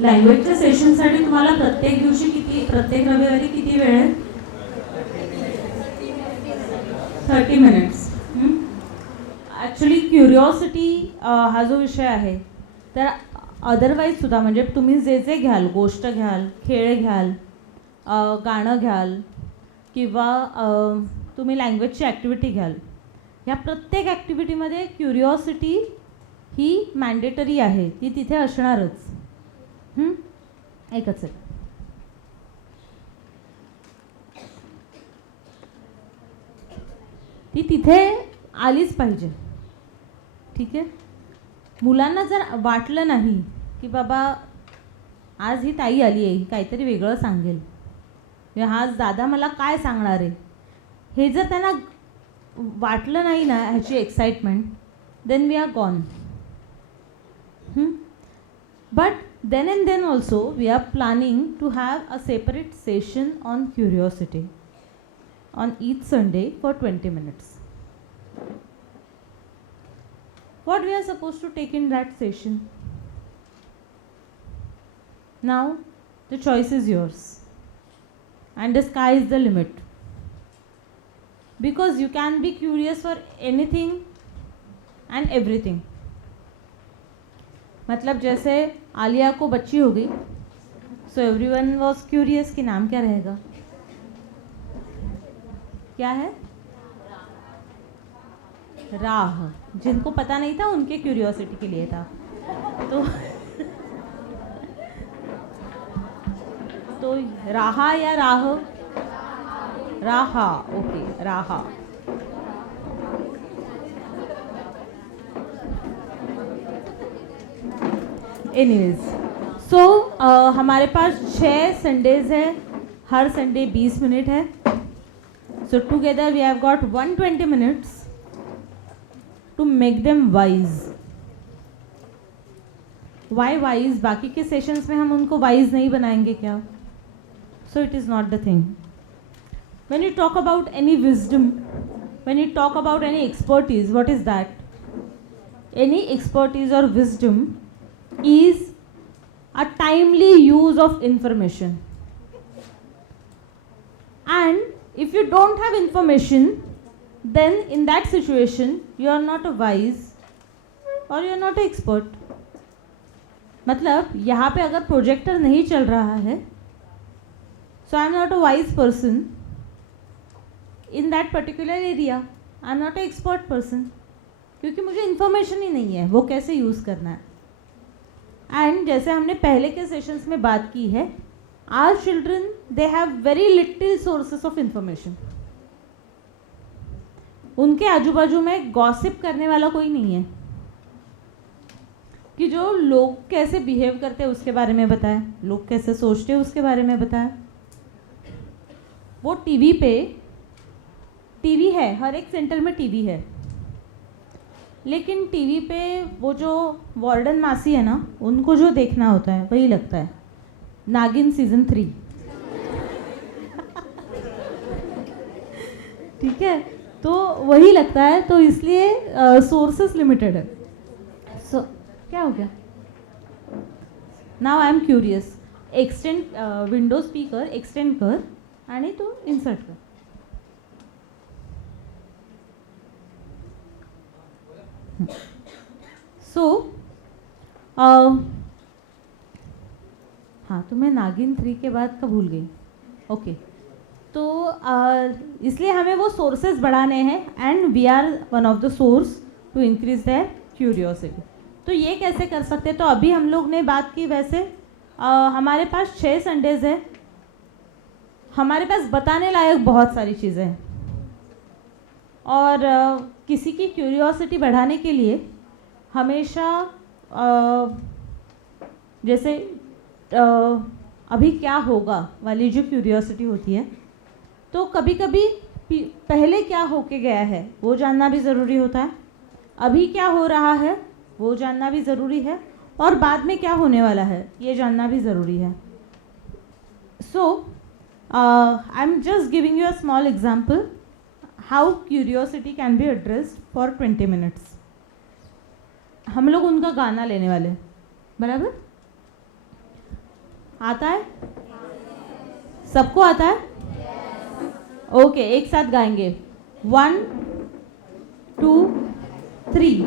लँग्वेजच्या सेशनसाठी तुम्हाला प्रत्येक रविवारी किती वेळ आहे? 30 मिनिट्स. ॲक्च्युली क्युरिओसिटी हा जो विषय आहे, तर अदरवाईज सुद्धा म्हणजे तुम्ही जे जे घ्याल, गोष्ट घ्याल, खेळ घ्याल, गाणं घ्याल किंवा तुम्ही लँग्वेजची ॲक्टिव्हिटी घ्याल, ह्या प्रत्येक ॲक्टिव्हिटीमध्ये क्युरिओसिटी ही मॅन्डेटरी आहे, ती तिथे असणारच. एकच आहे. ती तिथे आलीच पाहिजे. ठीक आहे. मुलांना जर वाटलं नाही की बाबा आज ही ताई आली आहे, काहीतरी वेगळं सांगेल, आज दादा मला काय सांगणार आहे, हे जर त्यांना वाटलं नाही ना ह्याची excitement, then we are gone. But then and then also we are planning to have a separate session on curiosity on each Sunday for 20 minutes. What we are supposed to take in that session? Now the choice is yours and the sky is the limit, because you can be curious for anything and everything. मतलब जैसे आलिया को बच्ची हो गई, so everyone was curious कि नाम क्या रहेगा. क्या है? राह. जिनको पता नहीं था उनके क्यूरियोसिटी के लिए था. तो राहा या राह? राहा. ओके, राहा. एनीवेज, सो हमारे पास 6 संडेज है, हर संडे 20 मिनट है. So together we have got 120 minutes to make them wise. Why wise? बाकी के सेशंस में हम उनको वाइज नहीं बनाएंगे क्या? So it is not the thing. When you talk about any wisdom, when you talk about any expertise, what is that? Any expertise और wisdom is a timely use of information, and if you don't have information, then in that situation you are not a wise or you are not an expert. मतलब यहाँ पे अगर projector नहीं चल रहा है, so I am not a wise person in that particular area. I am not an expert person, क्योंकि मुझे इंफॉर्मेशन ही नहीं है वो कैसे यूज़ करना है. एंड जैसे हमने पहले के सेशंस में बात की है, our children they have very little sources of information. उनके आजू बाजू में गॉसिप करने वाला कोई नहीं है कि जो लोग कैसे बिहेव करते हैं उसके बारे में बताए, लोग कैसे सोचते हैं उसके बारे में बताए. वो टीवी है, हर एक सेंटर में टीवी है, लेकिन टीवी पे वो जो वार्डन मासी है ना, उनको जो देखना होता है वही लगता है नागिन सीजन 3. ठीक है, तो वही लगता है, तो इसलिए सोर्सेस लिमिटेड है. सो क्या हो गया? Now I am curious. Extend window speaker extend कर आणि तो इन्सर्ट कर. सो हाँ, तो मैं नागिन 3 के बाद का भूल गई. ओके, तो इसलिए हमें वो सोर्सेज बढ़ाने हैं and we are one of the source to increase their curiosity. तो ये कैसे कर सकते हैं? तो अभी हम लोग ने बात की, वैसे हमारे पास 6 संडेज है, हमारे पास बताने लायक बहुत सारी चीज़ें हैं, और किसी की क्यूरियोसिटी बढ़ाने के लिए हमेशा जैसे अभी क्या होगा वाली जो क्यूरियोसिटी होती है, तो कभी कभी पहले क्या होके गया है वो जानना भी ज़रूरी होता है, अभी क्या हो रहा है वो जानना भी ज़रूरी है, और बाद में क्या होने वाला है ये जानना भी ज़रूरी है. So I am just giving you a small example how curiosity can be addressed for 20 minutes. हम लोग उनका गाना लेने वाले हैं, बराबर? आता है? सबको आता है? ओके, एक साथ गाएंगे। 1 2 3।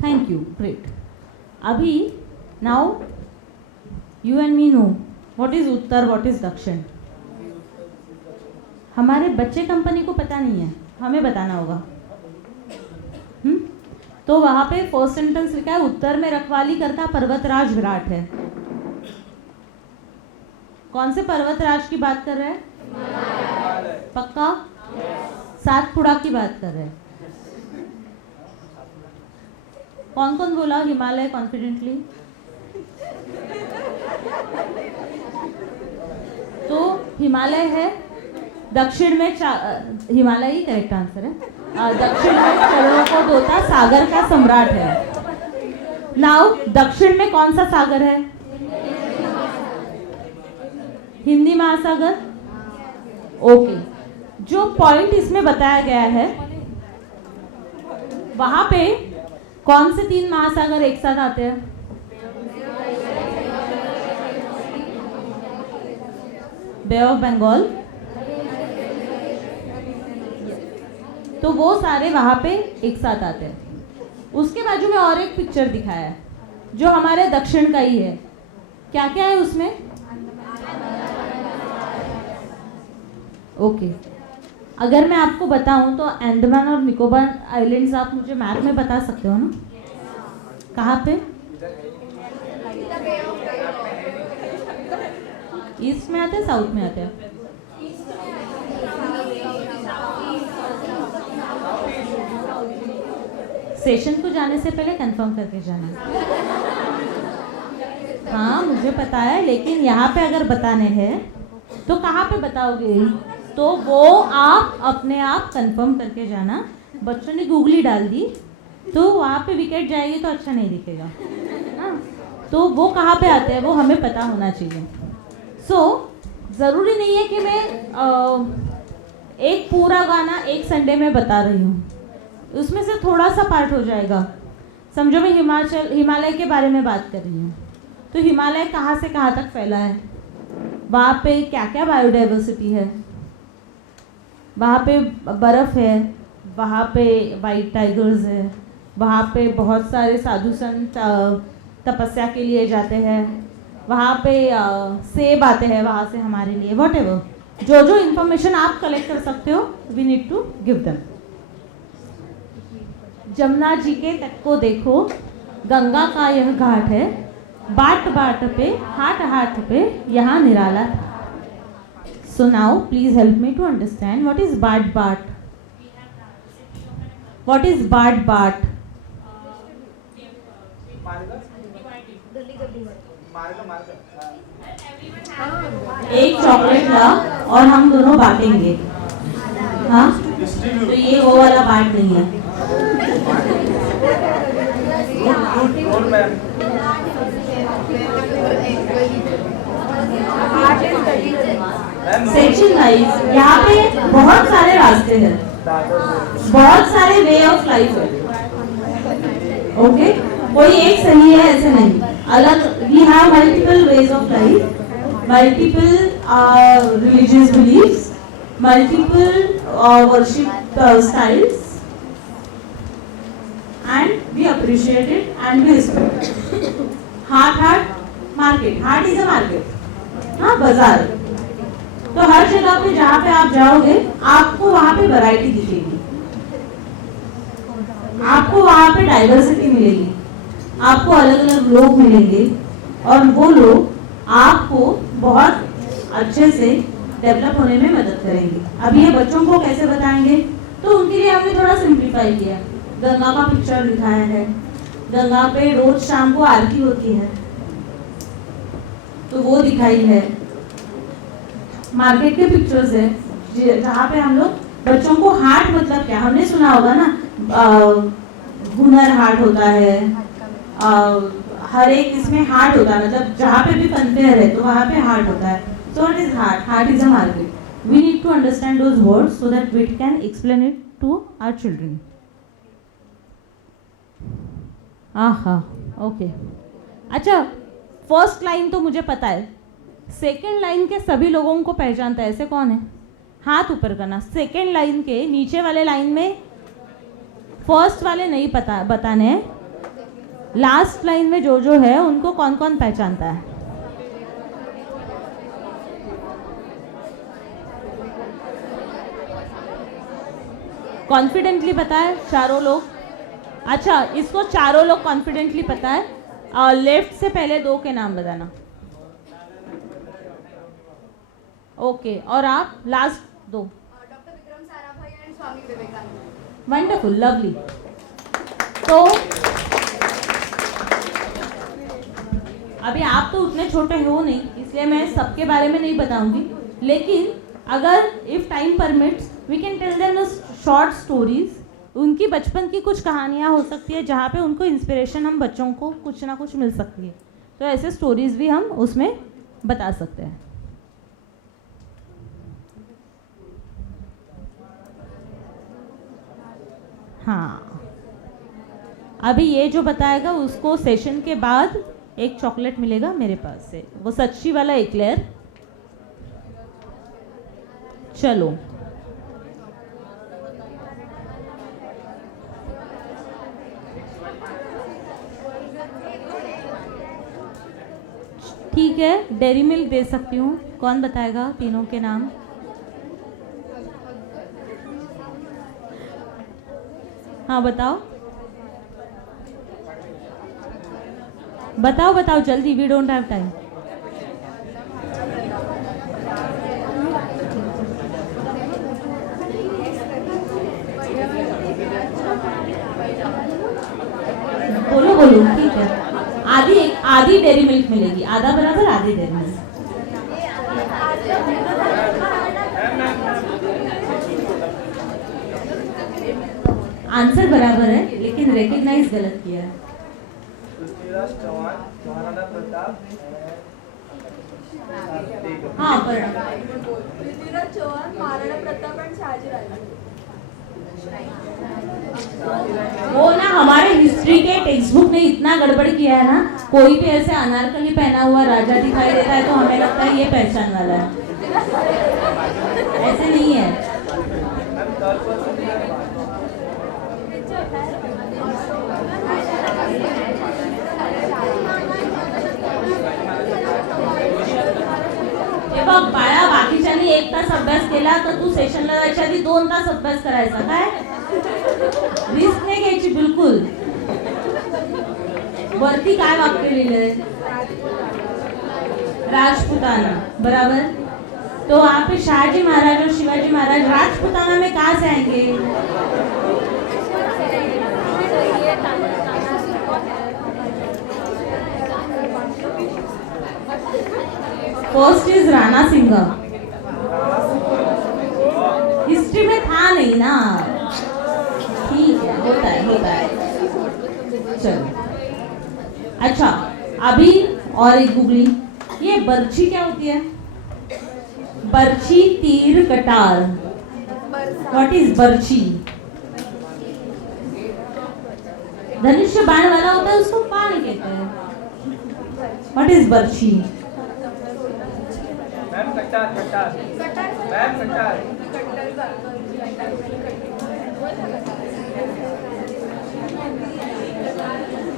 Thank you, great. अभी now you and me know what is उत्तर, व्हाट इज दक्षिण। हमारे बच्चे कंपनी को पता नहीं है, हमें बताना होगा। तो वहां पे फर्स्ट सेंटेंस लिखा है, उत्तर में रखवाली करता पर्वतराज विराट है। कौन से पर्वतराज की बात कर रहे हैं? पक्का? सातपुड़ा की बात कर रहे हैं। कौन कौन बोला हिमालय कॉन्फिडेंटली? तो हिमालय है दक्षिण में, हिमालय ही करेक्ट आंसर है। दक्षिण में चरणों को धोता सागर का सम्राट है। नाउ दक्षिण में कौन सा सागर है? हिंदी महासागर। ओके, जो पॉइंट इसमें बताया गया है वहां पे कौन से 3 महासागर एक साथ आते हैं? बे ऑफ बंगाल। तो वो सारे वहां पे एक साथ आते हैं। उसके बाजू में और एक पिक्चर दिखाया है जो हमारे दक्षिण का ही है। क्या क्या है उसमें? ओके, अगर मैं आपको बताऊं तो अंडमान और निकोबार आइलैंड्स आप मुझे मैप में बता सकते हो ना? कहाँ पे? ईस्ट में आते हैं, साउथ में आते हैं? सेशन को जाने से पहले कंफर्म करके जाना। हाँ मुझे पता है, लेकिन यहाँ पे अगर बताने हैं तो कहाँ पे बताओगे? तो वो आप अपने आप कंफर्म करके जाना। बच्चों ने गूगली डाल दी तो वहाँ पे विकेट जाएगी तो अच्छा नहीं दिखेगा। हाँ, तो वो कहाँ पे आते हैं वो हमें पता होना चाहिए। ज़रूरी नहीं है कि मैं एक पूरा गाना एक संडे में बता रही हूँ, उसमें से थोड़ा सा पार्ट हो जाएगा। समझो मैं हिमालय के बारे में बात कर रही हूँ, तो हिमालय कहाँ से कहाँ तक फैला है, वहाँ पे क्या क्या बायोडाइवर्सिटी है, वहाँ पे बर्फ़ है, वहाँ पे वाइट टाइगर्स है, वहाँ पे बहुत सारे साधु संत तपस्या के लिए जाते हैं, वहाँ पे सेब आते हैं वहाँ से हमारे लिए, व्हाटएवर जो जो इन्फॉर्मेशन आप कलेक्ट कर सकते हो, we need to give them. Jamuna ji के तट को देखो, गंगा का यह घाट है, बाट बाट पे हाट हाट पे यहाँ निराला था। So now please help me to understand what is बाट बाट. What is बाट बाट? एक चॉकलेट ला और हम दोनों बांटेंगे। हाँ, तो ये वो वाला बाट नहीं है। सेक्शन वाइज यहाँ पे बहुत सारे रास्ते हैं, बहुत सारे वे ऑफ लाइफ है। ओके, कोई एक सही है ऐसे नहीं, अलग we have multiple ways of life, multiple religious beliefs, multiple worship styles, and we appreciate it and we respect it. Haat market, haat is a market, हाँ बाजार। तो हर जगह पे जहाँ पे आप जाओगे आपको वहाँ पे वैरायटी दिखेगी, आपको वहाँ पे डाइवर्सिटी मिलेगी, आपको अलग अलग लोग मिलेंगे और वो लोग आपको बहुत अच्छे से डेवलप होने में मदद करेंगे। अब ये बच्चों को कैसे बताएंगे, तो उनके लिए हमने थोड़ा सिंप्लीफाई किया। गंगा का पिक्चर दिखाया है, गंगा पे रोज शाम को आरती होती है तो वो दिखाई है। मार्केट के पिक्चर्स है जहाँ पे हम लोग बच्चों को, हाट मतलब क्या हमने सुना होगा ना, हुनर हाट होता है, हर एक इसमें हाट होता है, मतलब जहाँ पे भी फन फेयर है तो वहाँ पे हाट होता है. So what is haat? Haat is a market. We need to understand those words so that we can explain it to our children. आहा, ओके. अच्छा, फर्स्ट लाइन तो मुझे पता है. सेकेंड लाइन के सभी लोगों को पहचानता है, ऐसे कौन है? हाथ ऊपर करना. सेकेंड लाइन के नीचे वाले लाइन में फर्स्ट वाले नहीं पता बताने हैं. लास्ट लाइन में जो है उनको कौन कौन पहचानता है? कॉन्फिडेंटली पता है चारों लोग? अच्छा, इसको चारों लोग कॉन्फिडेंटली पता है. और लेफ्ट से पहले दो के नाम बताना. ओके, और आप लास्ट दो. Doctor Vikram Sarabhai and Swami Vivekananda. Wonderful, lovely. तो अभी आप तो उतने छोटे हो नहीं, इसलिए मैं सबके बारे में नहीं बताऊंगी, लेकिन अगर if time permits we can tell them short stories. उनकी बचपन की कुछ कहानियाँ हो सकती है जहाँ पे उनको इंस्पिरेशन हम बच्चों को कुछ ना कुछ मिल सकती है. तो ऐसे स्टोरीज भी हम उसमें बता सकते हैं. हाँ, अभी ये जो बताएगा उसको सेशन के बाद एक चॉकलेट मिलेगा मेरे पास से, वो सच्ची वाला एक्लेयर. चलो, ठीक है, डेयरी मिल्क दे सकती हूँ. कौन बताएगा तीनों के नाम? हाँ, बताओ बताओ बताओ जल्दी, वी डोंट हैव टाइम. बोलो बोलो, ठीक है. आधी डेयरी मिल्क मिलेगी. आधा बराबर आधी डेयरी मिल्क. आंसर बराबर है लेकिन रिकग्नाइज गलत किया है. हाँ, पृथ्वीराज चौहान, महाराणा प्रताप एंड शहाजीराजे. वो ना हमारे हिस्ट्री के टेक्स्ट बुक ने इतना गड़बड़ किया है ना, कोई भी ऐसे अनारकली पहना हुआ राजा दिखाई देता है तो हमें लगता है ये पहचान वाला है. ऐसे नहीं है. बघ बाळा, बाकीच्यांनी 1 तास अभ्यास केला तर तू सेशनला जायच्या आधी 2 तास अभ्यास करायचा. काय रिस्क नाही घ्यायची बिलकुल. वरती काय वाक्य लिहिलंय? राजपुताना, बराबर. तो वहाँ पे शाहजी महाराज और शिवाजी महाराज राजपुताना में कहाँ से आएंगे? First is Rana Singh. History में था नहीं ना. ठीक है, होता है. चलो, अच्छा, अभी और एक गूगली. ये बर्छी क्या होती है? बर्छी, तीर, कटार. What is barchhi? धनुष्य बाण वाला होता है, उसको बाण कहते हैं. What is बर्छी?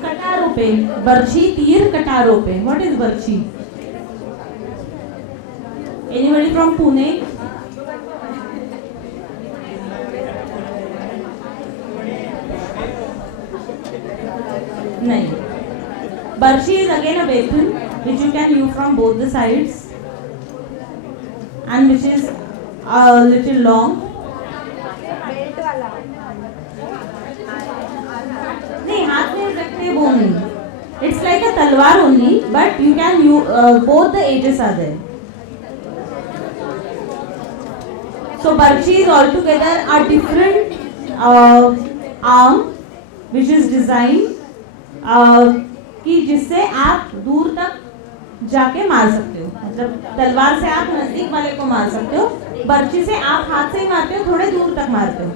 कटारों पे. बर्छी, तीर, कटारों पे. What is barchhi? Anybody from Pune? नहीं. Barshi is again a weapon which you can use from both the sides and which is a little long. नहीं, हाथ में रखते वो नहीं. It's like a तलवार only, but you can use both the edges are there. So Barshi is altogether a different arm which is design कि जिससे आप दूर तक जाके मार सकते हो, मतलब तलवार से आप नजदीक वाले को मार सकते हो, बर्ची से आप हाथ से ही मारते हो, थोड़े दूर तक मारते हो,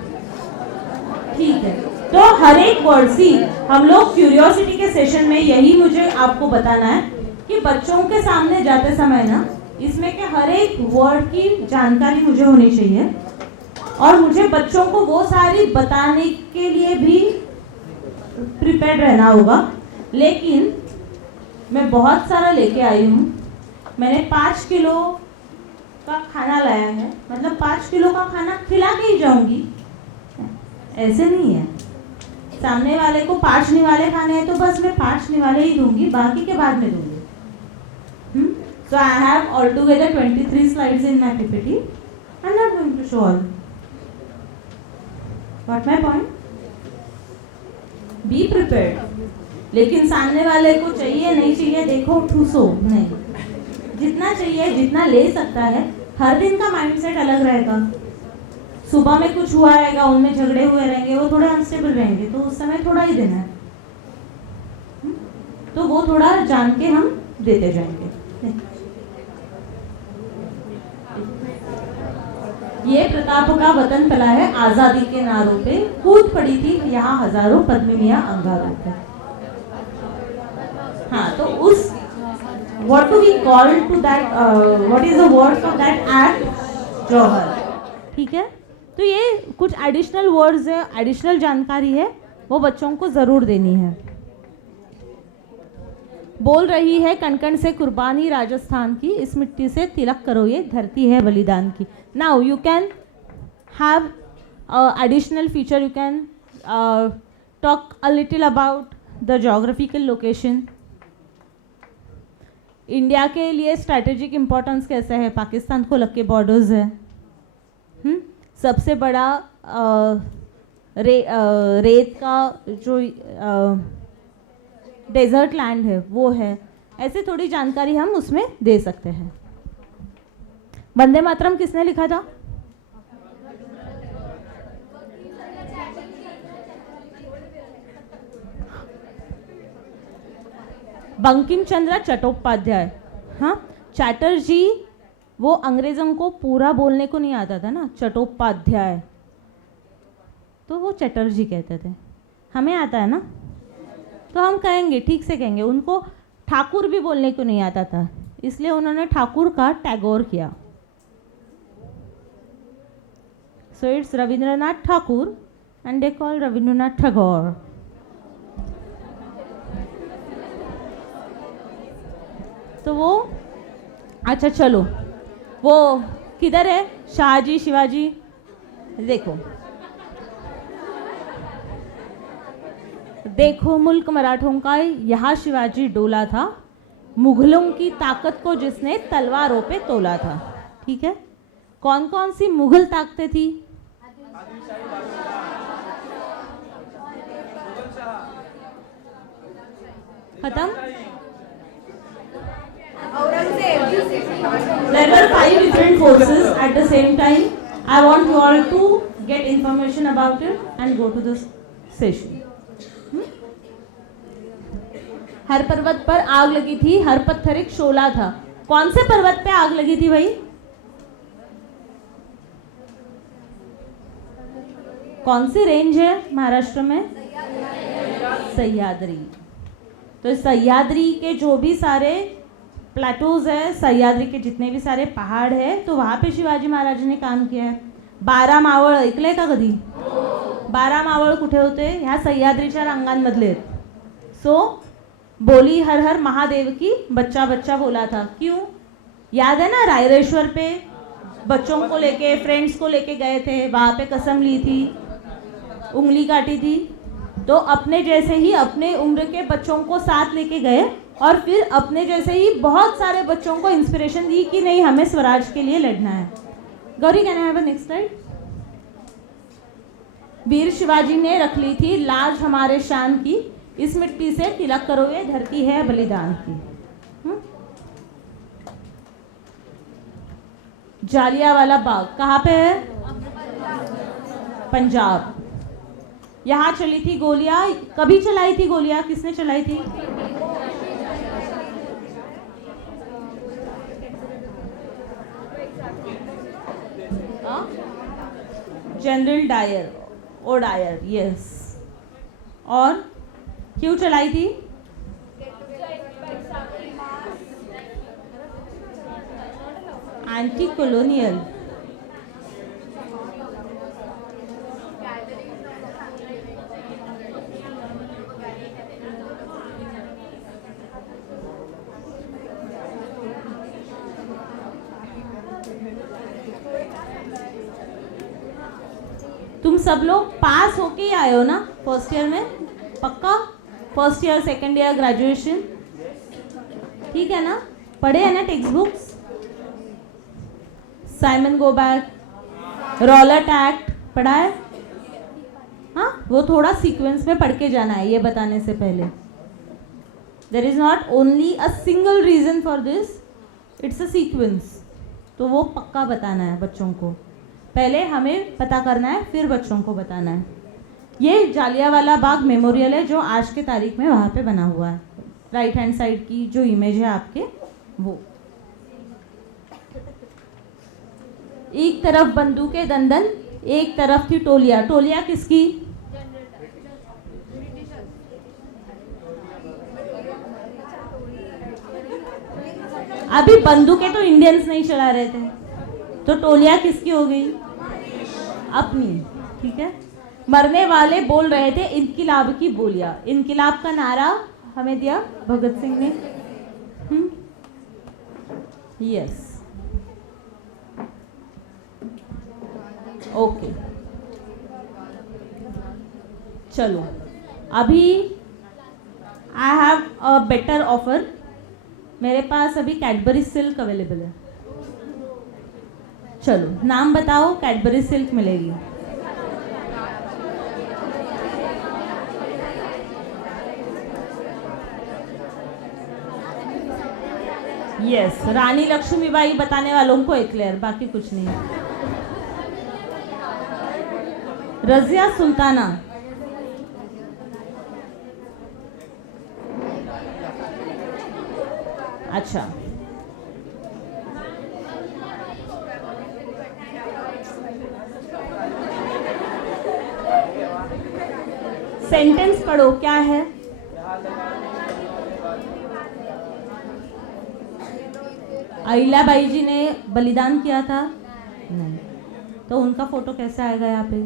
ठीक है। तो हर एक वर्ड सी हम लोग क्यूरियोसिटी के सेशन में यही मुझे आपको बताना है कि बच्चों के सामने जाते समय ना इसमें के हर एक वर्ड की जानकारी मुझे होनी चाहिए और मुझे बच्चों को वो सारी बताने के लिए भी प्रिपेयर्ड रहना होगा। लेकिन मैं बहुत सारा लेके आई हूँ, मैंने 5 किलो का खाना लाया है, मतलब 5 किलो का खाना खिला के ही जाऊंगी, ऐसे नहीं है। सामने वाले को 5 निवाले खाने हैं तो बस मैं 5 निवाले ही दूंगी, बाकी के बाद में दूंगी। So I have altogether 23 slides in my PPT. I'm not going to show all. Got my point? Be prepared. लेकिन सामने वाले को चाहिए नहीं चाहिए देखो ठूसो नहीं, जितना चाहिए जितना ले सकता है। हर दिन का माइंडसेट अलग रहेगा। सुबह में कुछ हुआ रहेगा, उनमें झगड़े हुए रहेंगे, वो थोड़े अनस्टेबल रहेंगे, तो उस समय थोड़ा ही देना है, तो वो थोड़ा जान के हम देते जाएंगे। ये प्रताप का वतन पला है आजादी के नारों पे, कूद पड़ी थी यहाँ हजारों पद्मिनियां अंगारों पे। हाँ, तो उस what do we call to that what is the word for that act? जौहर, ठीक है। तो ये कुछ एडिशनल वर्ड्स है, एडिशनल जानकारी है, वो बच्चों को जरूर देनी है। बोल रही है कण-कण से कुर्बानी राजस्थान की, इस मिट्टी से तिलक करो ये धरती है बलिदान की। Now you can have additional feature, you can talk a little about the geographical location. India के लिए स्ट्रैटेजिक इम्पोर्टेंस कैसे है, पाकिस्तान को लग के बॉर्डर्स है, सबसे बड़ा रेत का जो डेजर्ट लैंड है वो है, ऐसे थोड़ी जानकारी हम उसमें दे सकते हैं। वंदे मातरम किसने लिखा था? बंकिम चंद्र चट्टोपाध्याय। हाँ, चैटर्जी वो अंग्रेजों को पूरा बोलने को नहीं आता था ना, चट्टोपाध्याय, तो वो चैटर्जी कहते थे। हमें आता है ना, तो हम कहेंगे, ठीक से कहेंगे। उनको ठाकुर भी बोलने को नहीं आता था, इसलिए उन्होंने ठाकुर का टैगोर किया। So it's Rabindranath Thakur and they call Rabindranath Tagore. तो वो अच्छा चलो, वो किधर है शाहजी शिवाजी? देखो देखो मुल्क मराठों का यहाँ शिवाजी डोला था, मुगलों की ताकत को जिसने तलवारों पे तोला था। ठीक है, कौन कौन सी मुगल ताकतें थी? खत्म। There were 5 different forces at the same time. I want you all to get information about it and go to the session. हर पर्वत पर आग लगी थी, हर पत्थर एक शोला था। कौन से पर्वत पे आग लगी थी भाई? कौन सी रेंज है महाराष्ट्र में? सह्याद्री। तो सह्याद्री के जो भी सारे प्लेटोज है, सह्याद्री के जितने भी सारे पहाड़ है, तो वहाँ पे शिवाजी महाराज ने काम किया है। 12 मावळ ऐकलंय का कधी? 12 मावळ कुठे होते? ह्या सह्याद्रीच्या रांगांमधले आहेत। सो बोली हर हर महादेव की बच्चा बच्चा बोला था। क्यों? याद है ना, रायरेश्वर पे बच्चों को लेके, फ्रेंड्स को लेके गए थे, वहाँ पे कसम ली थी, उंगली काटी थी। तो अपने जैसे ही अपने उम्र के बच्चों को साथ लेके गए और फिर अपने जैसे ही बहुत सारे बच्चों को इंस्पिरेशन दी कि नहीं, हमें स्वराज के लिए लड़ना है। Gauri, can I have a next slide? वीर शिवाजी ने रख ली थी लाज हमारे शान की, इस मिट्टी से तिलक करो ये धरती है बलिदान की। जालियांवाला बाग कहाँ पे है? पंजाब। यहाँ चली थी गोलियां, कभी चलाई थी गोलियां, किसने चलाई थी? General Dyer, O Dyer, yes. और क्यों चलाई थी? Anti colonial. तुम सब लोग पास होके ही आए हो ना फर्स्ट ईयर में? पक्का? First year, second year, graduation, ठीक है ना? पढ़े हैं ना text books? Simon go back, Rowlatt act पढ़ा है? हाँ, वो थोड़ा सीक्वेंस में पढ़ के जाना है ये बताने से पहले। There is not only a single reason for this, it's a sequence. तो वो पक्का बताना है बच्चों को, पहले हमें पता करना है फिर बच्चों को बताना है। ये जालियांवाला बाग मेमोरियल है जो आज के तारीख में वहाँ पे बना हुआ है। राइट हैंड साइड की जो इमेज है आपके, वो एक तरफ बंदूकें दंदन, एक तरफ थी टोलियां। टोलियां किसकी? अभी बंदूकें तो इंडियंस नहीं चला रहे थे, तो टोलियां किसकी हो गई? अपनी, ठीक है। मरने वाले बोल रहे थे इनकिलाब की बोलियां। इनकिलाब का नारा हमें दिया भगत सिंह ने। Yes, okay. चलो, अभी आई हैव अ बेटर ऑफर। मेरे पास अभी कैडबरी सिल्क अवेलेबल है। चलो, नाम बताओ, कैडबरी सिल्क मिलेगी। यस, रानी लक्ष्मीबाई बताने वालों को एक्लेयर, बाकी कुछ नहीं। रजिया सुल्ताना, अच्छा। सेंटेंस पढ़ो, क्या है? अहिल्याबाई जी ने बलिदान किया था? नहीं, तो उनका फोटो कैसे आएगा यहाँ पे?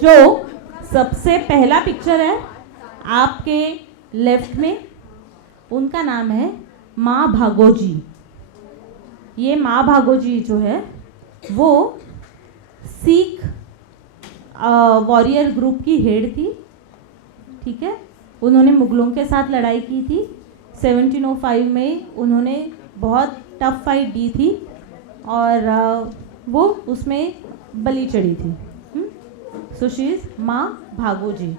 जो सबसे पहला पिक्चर है आपके लेफ्ट में, उनका नाम है माँ भागोजी। ये माँ भागोजी जो है वो सिख वॉरियर ग्रुप की हेड थी, ठीक है। उन्होंने मुगलों के साथ लड़ाई की थी। 1705 में उन्होंने बहुत टफ फाइट दी थी और वो उसमें बलि चढ़ी थी। सो शी इज़ माँ भागोजी।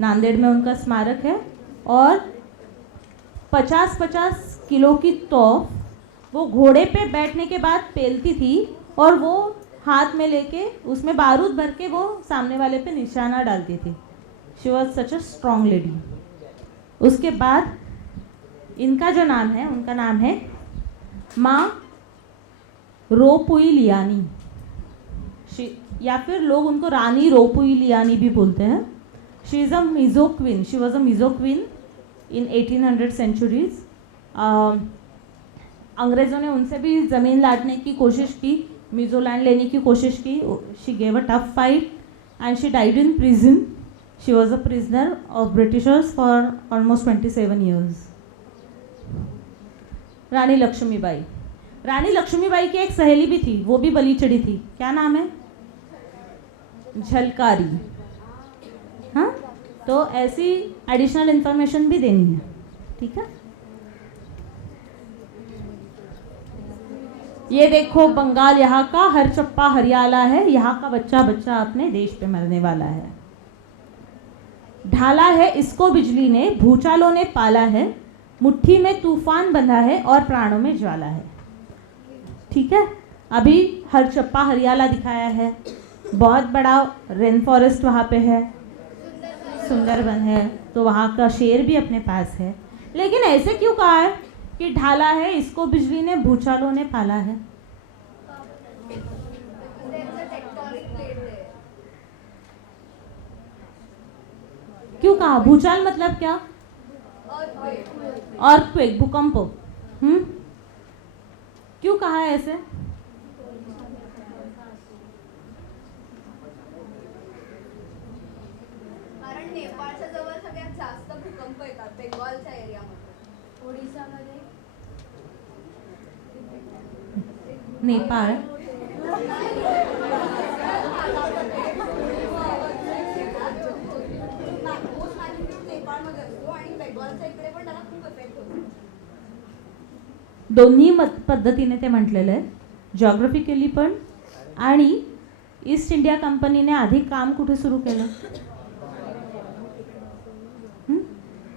नांदेड़ में उनका स्मारक है। और 50-50 किलो की तोप वो घोड़े पे बैठने के बाद पेलती थी और वो हाथ में लेके उसमें बारूद भर के वो सामने वाले पे निशाना डालती थी। She was such a strong lady. उसके बाद इनका जो नाम है, उनका नाम है माँ रोपुई लियानी, या फिर लोग उनको रानी रोपुई लियानी भी बोलते हैं। She is a Mizo queen, she was a Mizo queen in 1800 centuries. अंग्रेज़ों ने उनसे भी ज़मीन लाटने की कोशिश की, मिज़ो लैंड लेने की कोशिश की। She gave a tough fight and she died in prison. She was a prisoner of Britishers for almost 27 years. Rani Lakshmibai, Rani Lakshmibai की एक सहेली भी थी, वो भी बलि चढ़ी थी। क्या नाम है? झलकारी। हाँ, तो ऐसी एडिशनल इंफॉर्मेशन भी देनी है, ठीक है। ये देखो बंगाल, यहाँ का हर चप्पा हरियाला है, यहाँ का बच्चा बच्चा अपने देश पे मरने वाला है। ढाला है इसको बिजली ने, भूचालों ने पाला है, मुट्ठी में तूफान बंधा है और प्राणों में ज्वाला है, ठीक है। अभी हर चप्पा हरियाला दिखाया है, बहुत बड़ा रेन फॉरेस्ट वहाँ पे है, सुंदरबन है, तो वहाँ का शेर भी अपने पास है। लेकिन ऐसे क्यों कहा है कि ढाला है, इसको बिजली ने भूचालों ने पाला है? क्यों कहा? भूचाल मतलब क्या? अर्थक्वेक, भूकंप। क्यों कहा है ऐसे? कारण नेपाळच्या जवळ सगळ्यात जास्त भूकंप येतात बेंगॉलच्या एरियामध्ये. ओडिशामध्ये नेपाळ नेपाळमध्ये असतो आणि बेंगॉलच्या इकडे पण त्याला खूप इफेक्ट होतो. दोन्ही पद्धतीने ते म्हटलेलं आहे, जॉग्रफिकली पण. आणि ईस्ट इंडिया कंपनीने आधी काम कुठे सुरू केलं?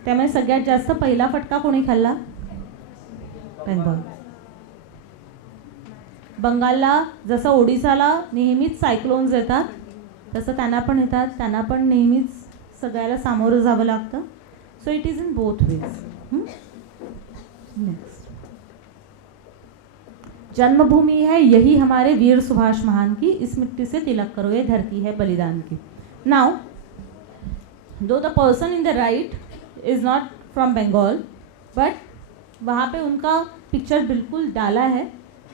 त्यामुळे सगळ्यात जास्त पहिला फटका कोणी खाल्ला? बेंगॉल. बंगालला जसं ओडिसाला नेहमीच सायक्लोन्स येतात, तसं त्यांना पण येतात, त्यांना पण नेहमीच सगळ्याला सामोरं जावं लागतं. So it is in both ways. Next, जन्मभूमि है यही हमारे वीर सुभाष महान की, इस मिट्टी से तिलक करो, ये धरती है बलिदान की. Now though the person in the right is not from Bengal, but वहाँ पे उनका पिक्चर बिल्कुल डाला है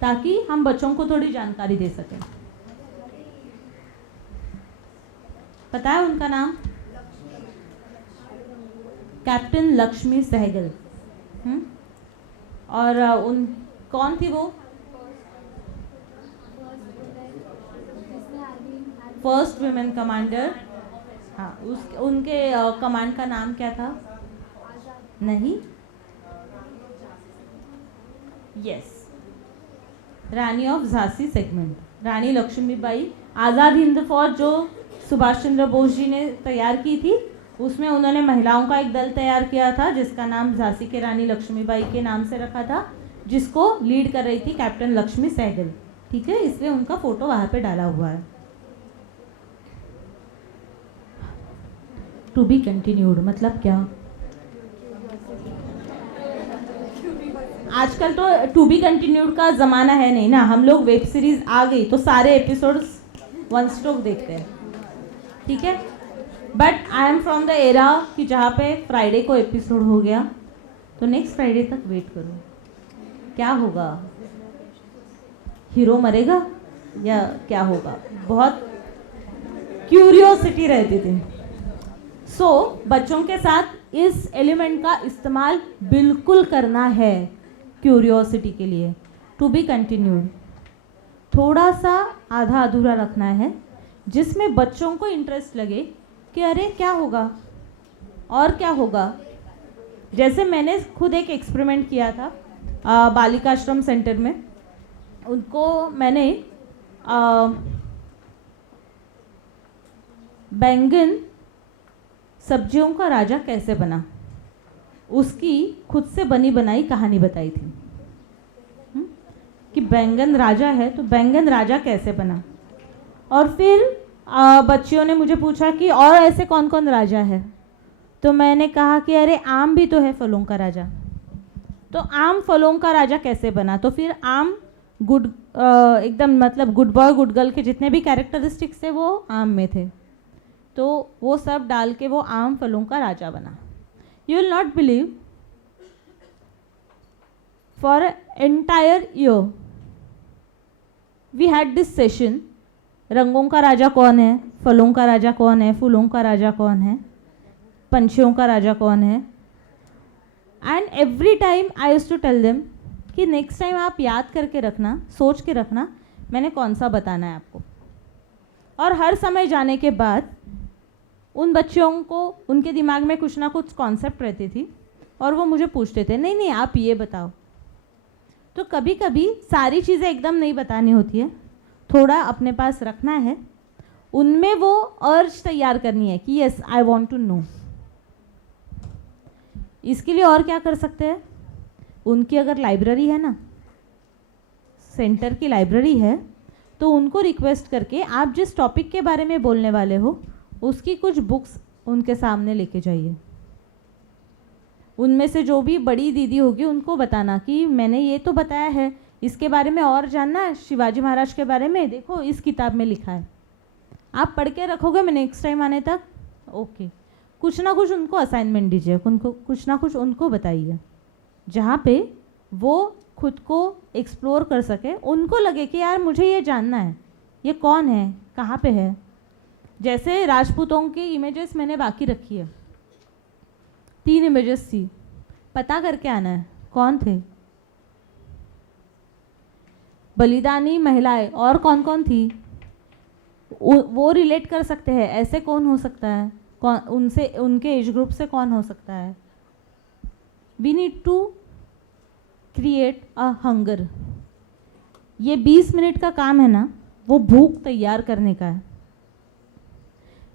ताकि हम बच्चों को थोड़ी जानकारी दे सकें. पता है उनका नाम? कैप्टन लक्ष्मी सहगल. और उन कौन थी वो? First women commander. हाँ, उनके कमांड का नाम क्या था? नहीं, yes, Rani of Jhansi segment, Rani Lakshmibai. Azad Hind Fauj जो सुभाष चंद्र बोस जी ने तैयार की थी, उसमें उन्होंने महिलाओं का एक दल तैयार किया था जिसका नाम झांसी के रानी लक्ष्मीबाई के नाम से रखा था, जिसको लीड कर रही थी कैप्टन लक्ष्मी सहगल. ठीक है, इसलिए उनका फोटो वहाँ पे डाला हुआ है. टू बी कंटिन्यूड मतलब क्या? आजकल तो टू बी कंटिन्यूड का ज़माना है नहीं ना. हम लोग वेब सीरीज़ आ गई तो सारे एपिसोड्स वन स्ट्रोक देखते हैं. ठीक है, but I am from the era कि जहाँ पे फ्राइडे को एपिसोड हो गया तो नेक्स्ट फ्राइडे तक वेट करो. क्या होगा? हीरो मरेगा या क्या होगा? बहुत क्यूरियोसिटी रहती थी. सो बच्चों के साथ इस एलिमेंट का इस्तेमाल बिल्कुल करना है क्यूरियोसिटी के लिए. टू बी कंटिन्यूड थोड़ा सा आधा अधूरा रखना है, जिसमें बच्चों को इंटरेस्ट लगे कि अरे क्या होगा और क्या होगा. जैसे मैंने खुद एक एक्सपेरिमेंट किया था बालिकाश्रम सेंटर में. उनको मैंने बैंगन सब्जियों का राजा कैसे बना, उसकी खुद से बनी बनाई कहानी बताई थी. कि बैंगन राजा है तो बैंगन राजा कैसे बना. और फिर बच्चियों ने मुझे पूछा कि और ऐसे कौन कौन राजा है, तो मैंने कहा कि अरे आम भी तो है फलों का राजा, तो आम फलों का राजा कैसे बना. तो फिर आम गुड एकदम मतलब गुड बॉय गुड गर्ल के जितने भी कैरेक्टरिस्टिक्स थे वो आम में थे, तो वो सब डाल के वो आम फलों का राजा बना. You will not believe, for entire year we had this session, रंगों का राजा कौन है, फलों का राजा कौन है, फूलों का राजा कौन है, पंछियों का राजा कौन है. And every time I used to tell them कि नेक्स्ट टाइम आप याद करके रखना, सोच के रखना मैंने कौन सा बताना है आपको. और हर समय जाने के बाद उन बच्चों को उनके दिमाग में कुछ ना कुछ कॉन्सेप्ट रहती थी और वो मुझे पूछते थे नहीं नहीं आप ये बताओ. तो कभी कभी सारी चीज़ें एकदम नहीं बतानी होती है, थोड़ा अपने पास रखना है, उनमें वो अर्ज तैयार करनी है कि yes I want to know. इसके लिए और क्या कर सकते हैं, उनकी अगर लाइब्रेरी है ना, सेंटर की लाइब्रेरी है, तो उनको रिक्वेस्ट करके आप जिस टॉपिक के बारे में बोलने वाले हो उसकी कुछ बुक्स उनके सामने लेके जाइए। उनमें से जो भी बड़ी दीदी होगी उनको बताना कि मैंने ये तो बताया है, इसके बारे में और जानना है, शिवाजी महाराज के बारे में देखो इस किताब में लिखा है, आप पढ़ के रखोगे मैं नेक्स्ट टाइम आने तक। ओके, कुछ ना कुछ उनको असाइनमेंट दीजिए, उनको कुछ ना कुछ उनको बताइए जहाँ पे वो खुद को एक्सप्लोर कर सके, उनको लगे कि यार मुझे ये जानना है, ये कौन है, कहाँ पे है। जैसे राजपूतों की इमेजेस मैंने बाकी रखी है, 3 इमेजेस थी, पता करके आना है कौन थे, बलिदानी महिलाएं और कौन कौन थी, वो रिलेट कर सकते हैं, ऐसे कौन हो सकता है, कौन उनसे, उनके एज ग्रुप से कौन हो सकता है। We need to create a hunger. ये 20 मिनट का काम है ना, वो भूख तैयार करने का है।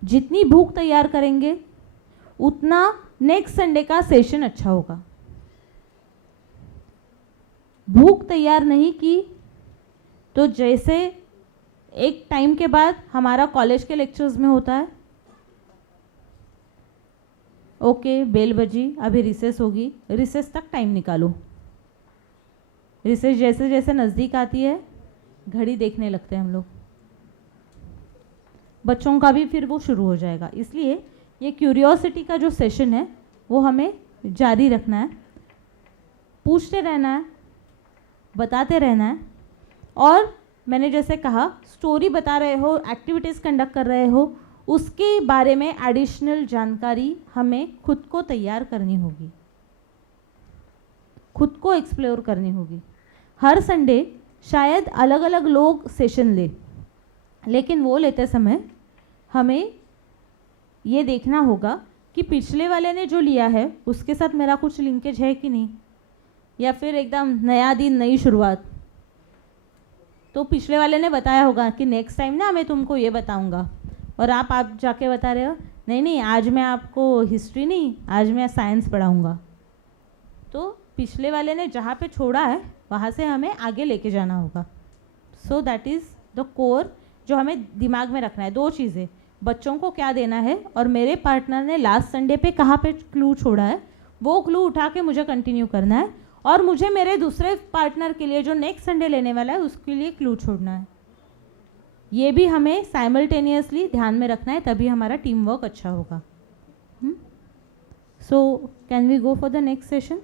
जितनी भूख तैयार करेंगे उतना नेक्स्ट संडे का सेशन अच्छा होगा। भूख तैयार नहीं की तो जैसे एक टाइम के बाद हमारा कॉलेज के लेक्चर्स में होता है, ओके बेल बजी, अभी रिसेस होगी, रिसेस तक टाइम निकालो। रिसेस जैसे जैसे नज़दीक आती है घड़ी देखने लगते हैं हम लोग, बच्चों का भी फिर वो शुरू हो जाएगा। इसलिए ये क्यूरियोसिटी का जो सेशन है वो हमें जारी रखना है, पूछते रहना है, बताते रहना है। और मैंने जैसे कहा, स्टोरी बता रहे हो, एक्टिविटीज़ कंडक्ट कर रहे हो, उसके बारे में एडिशनल जानकारी हमें खुद को तैयार करनी होगी, खुद को एक्सप्लोर करनी होगी। हर संडे शायद अलग अलग लोग सेशन ले, लेकिन वो लेते समय हमें ये देखना होगा कि पिछले वाले ने जो लिया है उसके साथ मेरा कुछ लिंकेज है कि नहीं, या फिर एकदम नया दिन नई शुरुआत। तो पिछले वाले ने बताया होगा कि नेक्स्ट टाइम ना मैं तुमको ये बताऊंगा, और आप जाके बता रहे हो नहीं नहीं आज मैं आपको हिस्ट्री नहीं, आज मैं साइंस पढ़ाऊंगा। तो पिछले वाले ने जहाँ पे छोड़ा है वहाँ से हमें आगे लेके जाना होगा। So that is the core जो हमें दिमाग में रखना है। 2 चीज़ें, बच्चों को क्या देना है और मेरे पार्टनर ने लास्ट संडे पे कहाँ पे क्लू छोड़ा है, वो क्लू उठा के मुझे कंटिन्यू करना है, और मुझे मेरे दूसरे पार्टनर के लिए जो नेक्स्ट संडे लेने वाला है उसके लिए क्लू छोड़ना है। ये भी हमें साइमल्टेनियसली ध्यान में रखना है, तभी हमारा टीम वर्क अच्छा होगा। So can we go for the next session?